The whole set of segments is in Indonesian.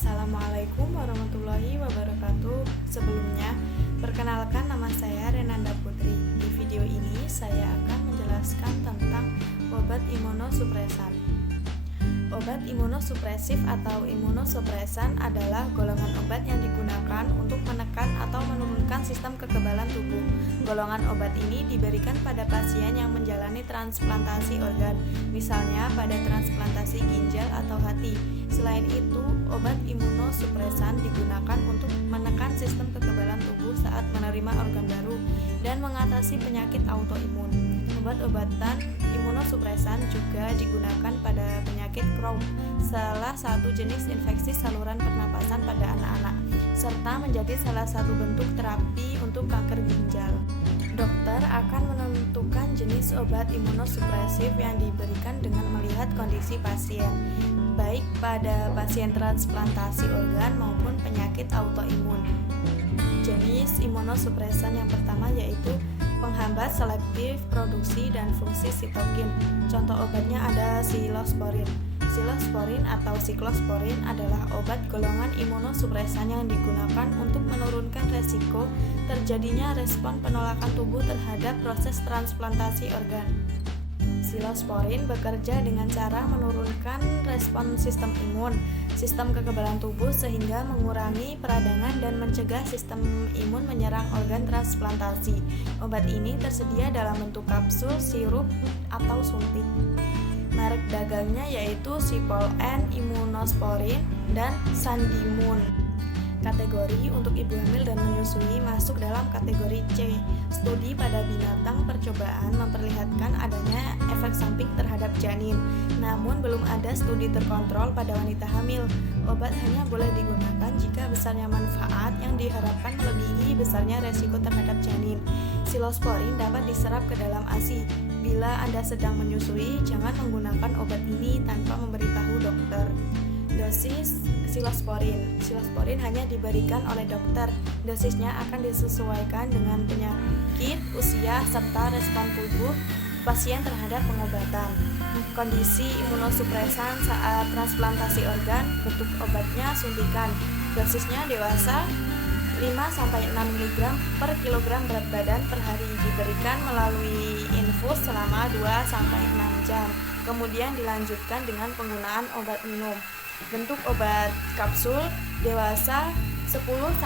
Assalamualaikum warahmatullahi wabarakatuh. Sebelumnya, perkenalkan nama saya Renanda Putri. Di video ini saya akan menjelaskan tentang obat imunosupresan. Obat imunosupresif atau imunosupresan adalah golongan obat yang digunakan untuk menekan atau menurunkan sistem kekebalan tubuh. Golongan obat ini diberikan pada pasien yang menjalani transplantasi organ, misalnya pada transplantasi ginjal atau hati. Selain itu, obat imunosupresan digunakan untuk menekan sistem kekebalan tubuh saat menerima organ baru dan mengatasi penyakit autoimun. Obat-obatan imunosupresan juga digunakan pada penyakit Crohn, salah satu jenis infeksi saluran pernapasan pada anak-anak, serta menjadi salah satu bentuk terapi untuk kanker ginjal. Dokter akan menentukan jenis obat imunosupresif yang diberikan dengan melihat kondisi pasien, baik pada pasien transplantasi organ maupun penyakit autoimun. Jenis imunosupresan yang pertama yaitu penghambat selektif produksi dan fungsi sitokin. Contoh obatnya ada silosporin. Silosporin atau siklosporin adalah obat golongan imunosupresan yang digunakan untuk menurunkan resiko terjadinya respon penolakan tubuh terhadap proses transplantasi organ. Silosporin bekerja dengan cara menurunkan respon sistem imun, sistem kekebalan tubuh sehingga mengurangi peradangan dan mencegah sistem imun menyerang organ transplantasi. Obat ini tersedia dalam bentuk kapsul, sirup, atau suntik. Merek dagangnya yaitu Sipol N Immunosporin dan Sandimun. Kategori untuk ibu hamil dan menyusui masuk dalam kategori C. Studi pada binatang percobaan memperlihatkan adanya efek samping terhadap janin, namun belum ada studi terkontrol pada wanita hamil. Obat hanya boleh digunakan jika besarnya manfaat yang diharapkan melebihi besarnya resiko terhadap janin. Silosporin dapat diserap ke dalam ASI. Bila Anda sedang menyusui, jangan menggunakan obat ini tanpa memberitahu dokter. Dosis silosporin. Silosporin hanya diberikan oleh dokter. Dosisnya akan disesuaikan dengan penyakit, usia, serta respon tubuh pasien terhadap pengobatan. Kondisi imunosupresan saat transplantasi organ, bentuk obatnya suntikan. Dosisnya dewasa 5-6 mg per kilogram berat badan per hari, diberikan melalui infus selama 2-6 jam. Kemudian dilanjutkan dengan penggunaan obat minum. Bentuk obat kapsul dewasa 10-15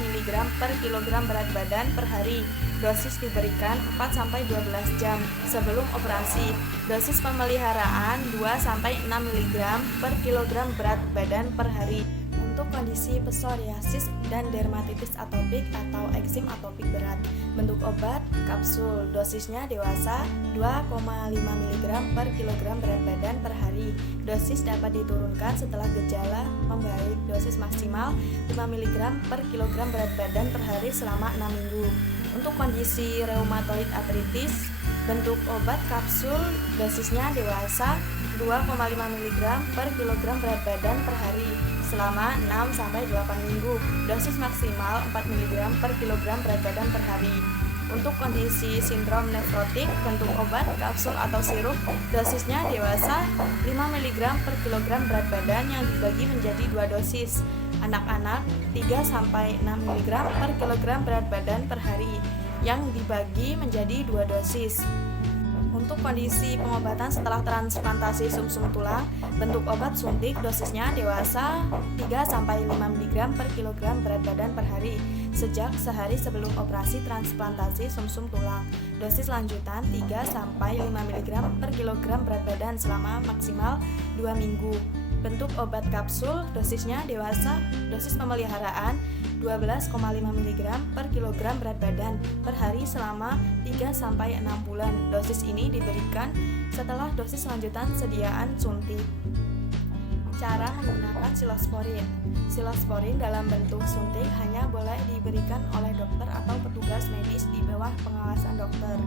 mg per kilogram berat badan per hari. Dosis diberikan 4-12 jam sebelum operasi. Dosis pemeliharaan 2-6 mg per kilogram berat badan per hari. Untuk kondisi psoriasis dan dermatitis atopik atau eksim atopik berat, bentuk obat kapsul, dosisnya dewasa 2,5 mg per kilogram berat badan per hari. Dosis dapat diturunkan setelah gejala membaik. Dosis maksimal 5 mg per kilogram berat badan per hari selama 6 minggu. Untuk kondisi reumatoid artritis, bentuk obat kapsul, dosisnya dewasa 2,5 mg per kilogram berat badan per hari selama 6-8 minggu. Dosis maksimal 4 mg per kilogram berat badan per hari. Untuk kondisi sindrom nefrotik, bentuk obat kapsul atau sirup, dosisnya dewasa 5 mg per kilogram berat badan yang dibagi menjadi 2 dosis. Anak-anak 3-6 mg per kilogram berat badan per hari yang dibagi menjadi 2 dosis. Untuk kondisi pengobatan setelah transplantasi sumsum tulang, bentuk obat suntik, dosisnya dewasa 3-5 mg per kilogram berat badan per hari sejak sehari sebelum operasi transplantasi sumsum tulang. Dosis lanjutan 3-5 mg per kilogram berat badan selama maksimal 2 minggu. Bentuk obat kapsul, dosisnya dewasa, dosis pemeliharaan 12,5 mg per kilogram berat badan per hari selama 3-6 bulan. Dosis ini diberikan setelah dosis lanjutan sediaan suntik. Cara menggunakan silosporin. Silosporin dalam bentuk suntik hanya boleh diberikan oleh dokter atau petugas medis di bawah pengawasan dokter.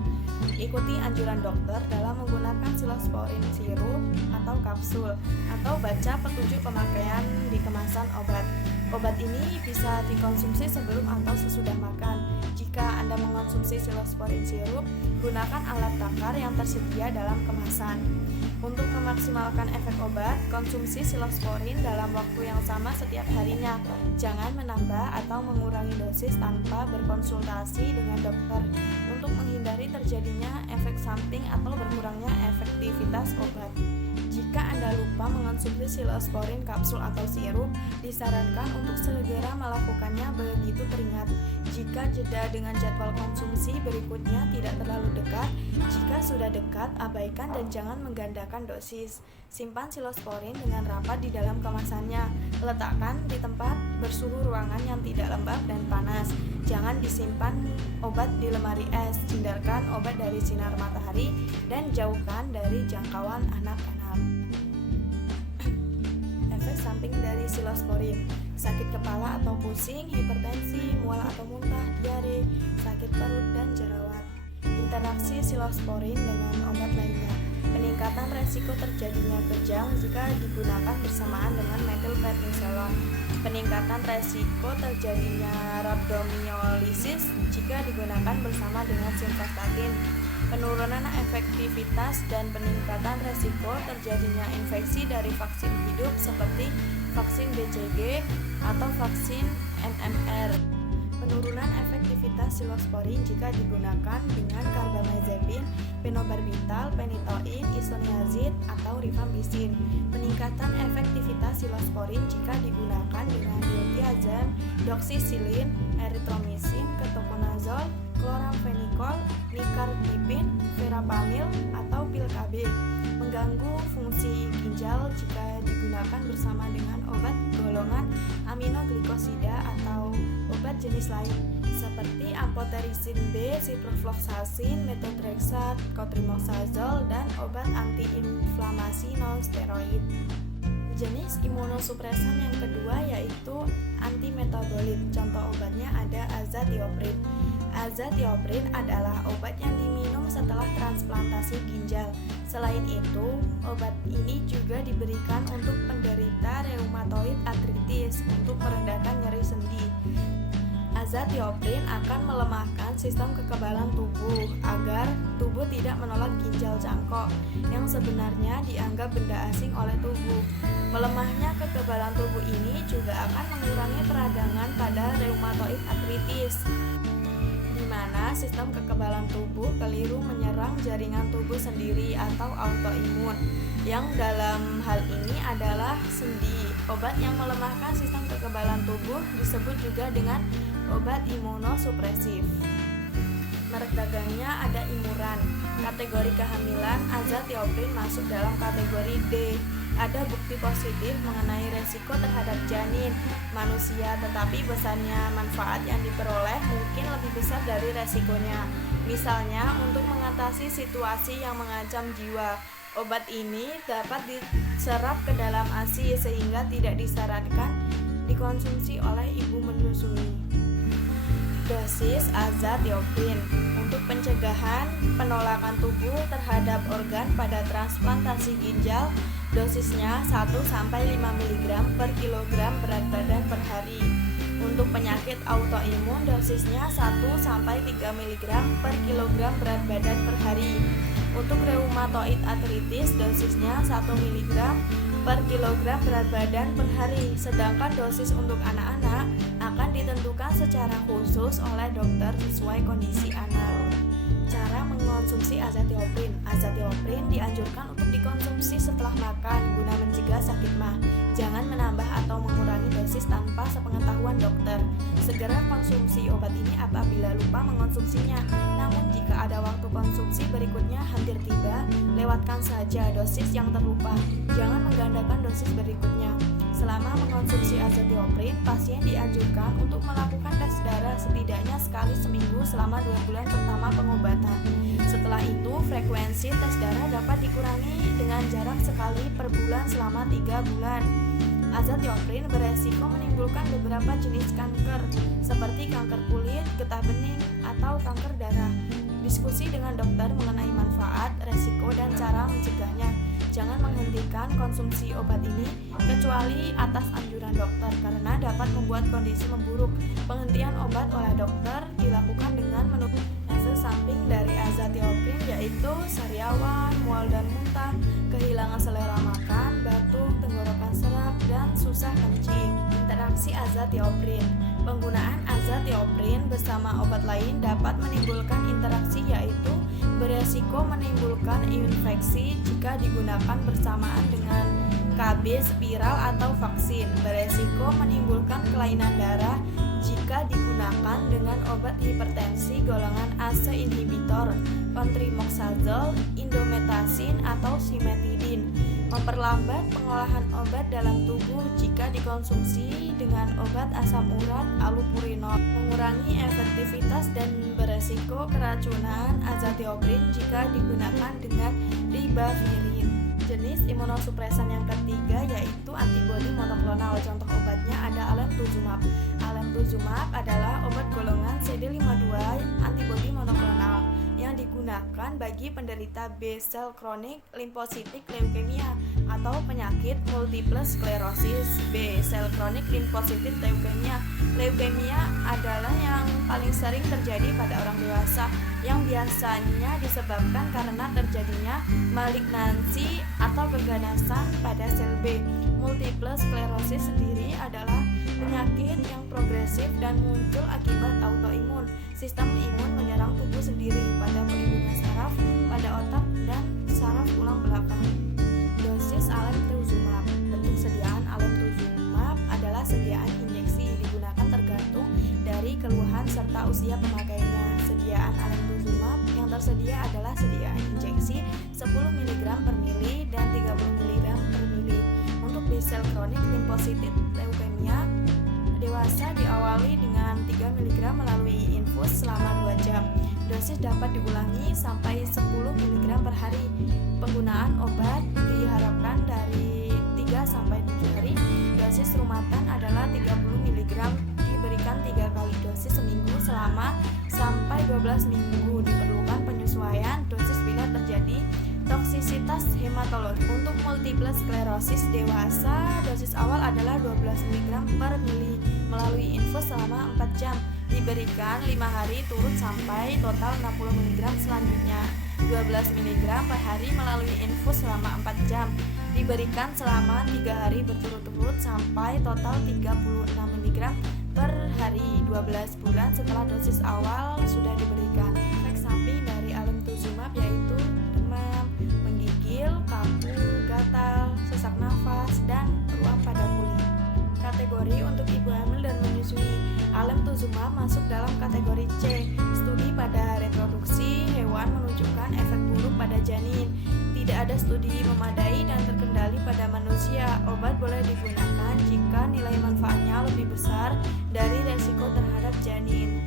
Ikuti anjuran dokter dalam menggunakan silosporin sirup atau kapsul, atau baca petunjuk pemakaian di kemasan obat. Obat ini bisa dikonsumsi sebelum atau sesudah makan. Jika Anda mengonsumsi silosporin sirup, gunakan alat takar yang tersedia dalam kemasan. Untuk memaksimalkan efek obat, konsumsi silosporin dalam waktu yang sama setiap harinya. Jangan menambah atau mengurangi dosis tanpa berkonsultasi dengan dokter untuk menghindari terjadinya efek samping atau berkurangnya efektivitas obat. Jika Anda lupa mengonsumsi silosporin kapsul atau sirup, disarankan untuk segera melakukannya begitu teringat. Jika jeda dengan jadwal konsumsi berikutnya tidak terlalu dekat, jika sudah dekat, abaikan dan jangan menggandakan dosis. Simpan silosporin dengan rapat di dalam kemasannya. Letakkan di tempat bersuhu ruangan yang tidak lembab dan panas. Jangan disimpan obat di lemari es. Hindarkan obat dari sinar matahari dan jauhkan dari jangkauan anak-anak. Efek samping dari silosporin: sakit kepala atau pusing, hipertensi, mual atau muntah, diare, sakit perut, dan jerawat. Interaksi silosporin dengan obat lainnya: peningkatan resiko terjadinya kejang jika digunakan bersamaan dengan metilprednisolon, peningkatan resiko terjadinya rhabdomyolysis jika digunakan bersama dengan simvastatin, penurunan efektivitas dan peningkatan resiko terjadinya infeksi dari vaksin hidup seperti vaksin BCG atau vaksin MMR, penurunan efektivitas silosporin jika digunakan dengan karbamazepin, phenobarbital, phenytoin, isoniazid, atau rifampicin, peningkatan efektivitas silosporin jika digunakan dengan diltiazem, doxycycline, erythromycin, ketoconazole, chloramphenicol, nicardipine, verapamil, atau pil KB, mengganggu fungsi ginjal jika digunakan bersama dengan obat golongan aminoglikosida atau obat jenis lain seperti amphotericin B, ciprofloxacin, methotrexate, cotrimoxazole, dan obat antiinflamasi non-steroid. Jenis imunosupresan yang kedua yaitu antimetabolit. Contoh obatnya ada azathioprin. Azathioprin adalah obat yang diminum setelah transplantasi ginjal. Selain itu, obat ini juga diberikan untuk penderita reumatoid arthritis untuk merendahkan nyeri sendi. Azathioprin akan melemahkan sistem kekebalan tubuh agar tubuh tidak menolak ginjal cangkok yang sebenarnya dianggap benda asing oleh tubuh. Melemahnya kekebalan tubuh ini juga akan mengurangi peradangan pada reumatoid arthritis, di mana sistem kekebalan tubuh keliru menyerang jaringan tubuh sendiri atau autoimun, yang dalam hal ini adalah sendi. Obat yang melemahkan sistem kekebalan tubuh disebut juga dengan obat imunosupresif. Merek dagangnya ada Imuran. Kategori kehamilan, azathioprin masuk dalam kategori D. Ada bukti positif mengenai resiko terhadap janin manusia, tetapi besarnya manfaat yang diperoleh mungkin lebih besar dari resikonya. Misalnya, untuk mengatasi situasi yang mengancam jiwa, obat ini dapat diserap ke dalam ASI sehingga tidak disarankan dikonsumsi oleh ibu menyusui. Dosis azathioprin untuk pencegahan penolakan tubuh terhadap organ pada transplantasi ginjal, dosisnya 1-5 mg per kilogram berat badan per hari. Untuk penyakit autoimun, dosisnya 1-3 mg per kilogram berat badan per hari. Untuk reumatoid arthritis, dosisnya 1 mg per kilogram berat badan per hari. Sedangkan dosis untuk anak-anak akan ditentukan secara khusus oleh dokter sesuai kondisi anak. Cara mengonsumsi azathioprin. Azathioprin dianjurkan untuk dikonsumsi setelah makan guna mencegah sakit mah. Jangan menambah atau mengurangi dosis tanpa sepengetahuan dokter. Segera konsumsi obat ini apabila lupa mengonsumsinya. Namun jika ada waktu konsumsi berikutnya hampir tiba, lewatkan saja dosis yang terlupa. Jangan menggandakan dosis berikutnya. Selama mengonsumsi azathioprin, pasien dianjurkan untuk melakukan tes darah setidaknya sekali seminggu selama 2 bulan pertama pengobatan. Setelah itu, frekuensi tes darah dapat dikurangi dengan jarak sekali per bulan selama 3 bulan. Azathioprin beresiko menimbulkan beberapa jenis kanker, seperti kanker kulit, getah bening, atau kanker darah. Diskusi dengan dokter mengenai manfaat, resiko, dan cara mencegahnya. Jangan menghentikan konsumsi obat ini kecuali atas anjuran dokter karena dapat membuat kondisi memburuk. Penghentian obat oleh dokter dilakukan dengan menunggu efek Efek samping dari azathioprin yaitu sariawan, mual dan muntah, kehilangan selera makan, batuk, tenggorokan serak, dan susah kencing. Interaksi azathioprin. Penggunaan azathioprin bersama obat lain dapat menimbulkan interaksi yaitu beresiko menimbulkan infeksi jika digunakan bersamaan dengan KB spiral atau vaksin, beresiko menimbulkan kelainan darah jika digunakan dengan obat hipertensi golongan ACE inhibitor, cotrimoxazole, indomethacin atau cimetidine, memperlambat pengolahan obat dalam tubuh jika dikonsumsi dengan obat asam urat allopurinol, mengurangi efektivitas dan beresiko keracunan azathioprin jika digunakan dengan ribavirin. Jenis imunosupresan yang ketiga yaitu antibodi monoklonal. Contoh obatnya ada alemtuzumab. Alemtuzumab adalah obat golongan CD52 antibodi monoklonal yang digunakan bagi penderita B-sel kronik limfositik leukemia atau penyakit multiple sklerosis. B-sel kronik limfositik leukemia. Leukemia adalah yang paling sering terjadi pada orang dewasa yang biasanya disebabkan karena terjadinya malignansi atau keganasan pada sel B. Multiple sklerosis sendiri adalah penyakit yang progresif dan muncul akibat autoimun. Sistem imun menyerang tubuh sendiri pada pelindungan saraf, pada otak, dan saraf tulang belakang. Dosis alemtuzumab. Bentuk sediaan alemtuzumab adalah sediaan injeksi, digunakan tergantung dari keluhan serta usia pemakainya. Sediaan alemtuzumab yang tersedia adalah sediaan injeksi 10 mg per mili dan 30 mg per mili. Untuk B-sel kronik limfositik leukemia dewasa diawali dengan 3 mg melalui infus selama 2 jam. Dosis dapat diulangi sampai 10 mg per hari. Penggunaan obat diharapkan dari 3 sampai 7 hari. Dosis rumahan adalah 30 mg, diberikan 3 kali dosis seminggu selama sampai 12 minggu. Diperlukan penyesuaian dosis bila terjadi toksisitas hematologi. Untuk multiple sklerosis dewasa, dosis awal adalah 12 mg per mili melalui infus selama 4 jam. Diberikan 5 hari turut sampai total 60 mg selanjutnya. 12 mg per hari melalui infus selama 4 jam. Diberikan selama 3 hari berturut-turut sampai total 36 mg per hari 12 bulan setelah dosis awal sudah diberikan. Efek samping dari alemtuzumab yaitu demam, menggigil, kaku, gatal, sesak nafas, dan ruam pada kulit. Kategori untuk ibu hamil dan menyusui. Alemtuzumab masuk dalam kategori C. Studi pada reproduksi hewan menunjukkan efek buruk pada janin. Tidak ada studi memadai dan terkendali pada manusia. Obat boleh digunakan jika nilai manfaatnya lebih besar dari resiko terhadap janin.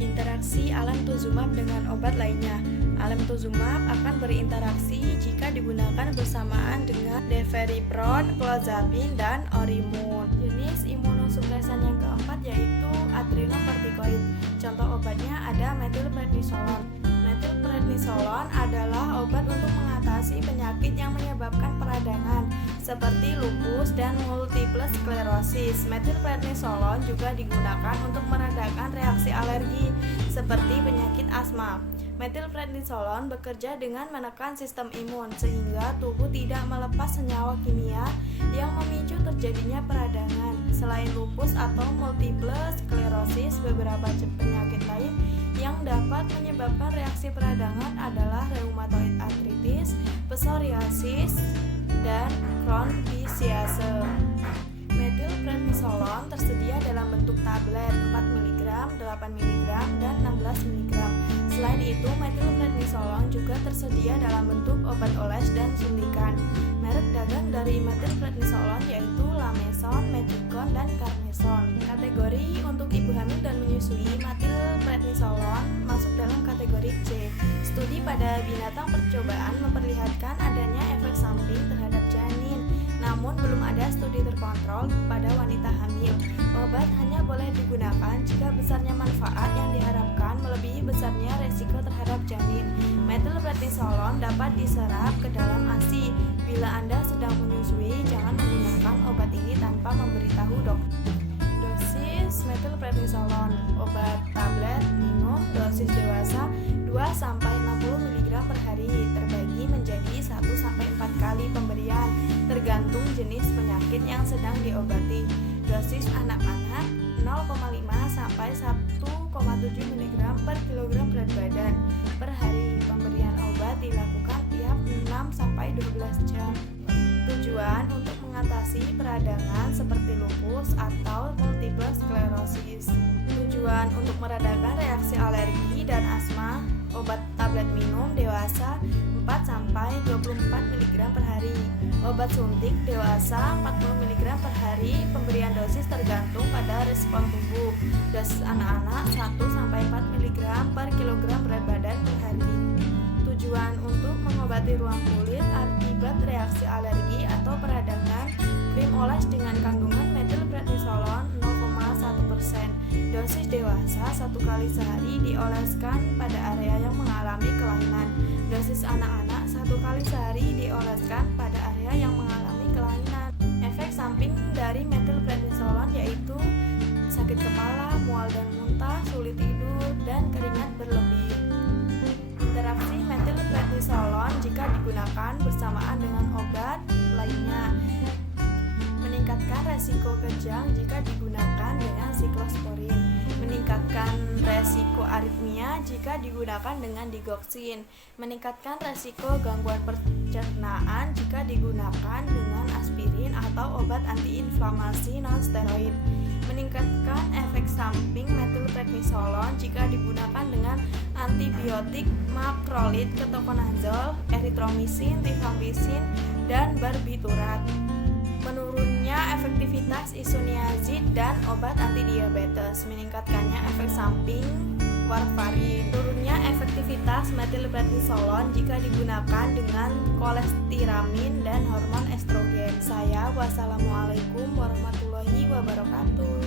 Interaksi alemtuzumab dengan obat lainnya. Alemtuzumab akan berinteraksi jika digunakan bersamaan dengan deferipron, clozapine, dan orimun. Jenis imunosupresan yang keempat yaitu adrenokortikoid. Contoh obatnya ada metilprednisolon. Metilprednisolon adalah obat untuk mengatasi penyakit yang menyebabkan peradangan seperti lupus dan multiple sklerosis. Metilprednisolon juga digunakan untuk meredakan reaksi alergi seperti penyakit asma. Metilprednisolon bekerja dengan menekan sistem imun sehingga tubuh tidak melepas senyawa kimia yang memicu terjadinya peradangan. Selain lupus atau multiple sklerosis, beberapa penyakit lain yang dapat menyebabkan reaksi peradangan adalah rheumatoid arthritis, psoriasis, dan Crohn-Disease. Metilprednisolon tersedia dalam bentuk tablet 4 mg, 8 mg, dan 16 mg. Selain itu, metilprednisolon juga tersedia dalam bentuk obat oles dan suntikan. Merek dagang dari metilprednisolon yaitu Lameson, Meticon, dan Carmeson. Kategori untuk ibu hamil dan menyusui, metilprednisolon masuk dalam kategori C. Studi pada binatang percobaan memperlihatkan adanya efek samping terhadap janin, namun belum ada studi terkontrol pada wanita hamil. Obat hanya boleh digunakan jika besarnya manfaat yang diharapkan melebihi besarnya resiko terhadap janin. Metilprednisolon dapat diserap ke dalam ASI. Bila Anda sedang menyusui, jangan menggunakan obat ini tanpa memberitahu dokter. Dosis metilprednisolon, obat tablet minum, dosis dewasa sampai 60 mg per hari, terbagi menjadi 1-4 kali pemberian, tergantung jenis penyakit yang sedang diobati. Dosis anak-anak 0,5 sampai 1,7 mg per kilogram berat badan per hari. Pemberian obat dilakukan tiap 6 sampai 12 jam. Tujuan untuk mengatasi peradangan seperti lupus atau multiple sclerosis. Tujuan untuk meredakan reaksi alergi dan asma. Obat tablet minum dewasa 4-24 mg per hari. Obat suntik dewasa 40 mg per hari. Pemberian dosis tergantung pada respon tubuh. Dosis anak-anak 1-4 mg per kilogram berat badan per hari. Tujuan untuk mengobati ruang kulit akibat reaksi alergi atau peradangan. Krim oles dengan kandungan metilprednisolon 0,1%. Dosis dewasa 1 kali sehari dioleskan pada area yang mengalami kelainan. Dosis anak-anak 1 kali sehari dioleskan pada area yang mengalami kelainan. Efek samping dari metilprednisolon yaitu sakit kepala, mual dan muntah, sulit tidur, dan keringat berlebih. Interaksi metilprednisolon jika digunakan bersamaan dengan obat lainnya. Meningkatkan resiko kejang jika digunakan dengan siklosporin. Meningkatkan resiko aritmia jika digunakan dengan digoxin. Meningkatkan resiko gangguan pencernaan jika digunakan dengan aspirin atau obat antiinflamasi non-steroid. Meningkatkan efek samping metilprednisolon jika digunakan dengan antibiotik makrolid, ketokonazol, eritromisin, rifampicin, dan barbiturat. Menurunnya efektivitas isoniazid dan obat antidiabetes. Meningkatkannya efek samping warfarin. Turunnya efektivitas metilprednisolon jika digunakan dengan kolestiramin dan hormon estrogen. Wassalamualaikum warahmatullahi wabarakatuh.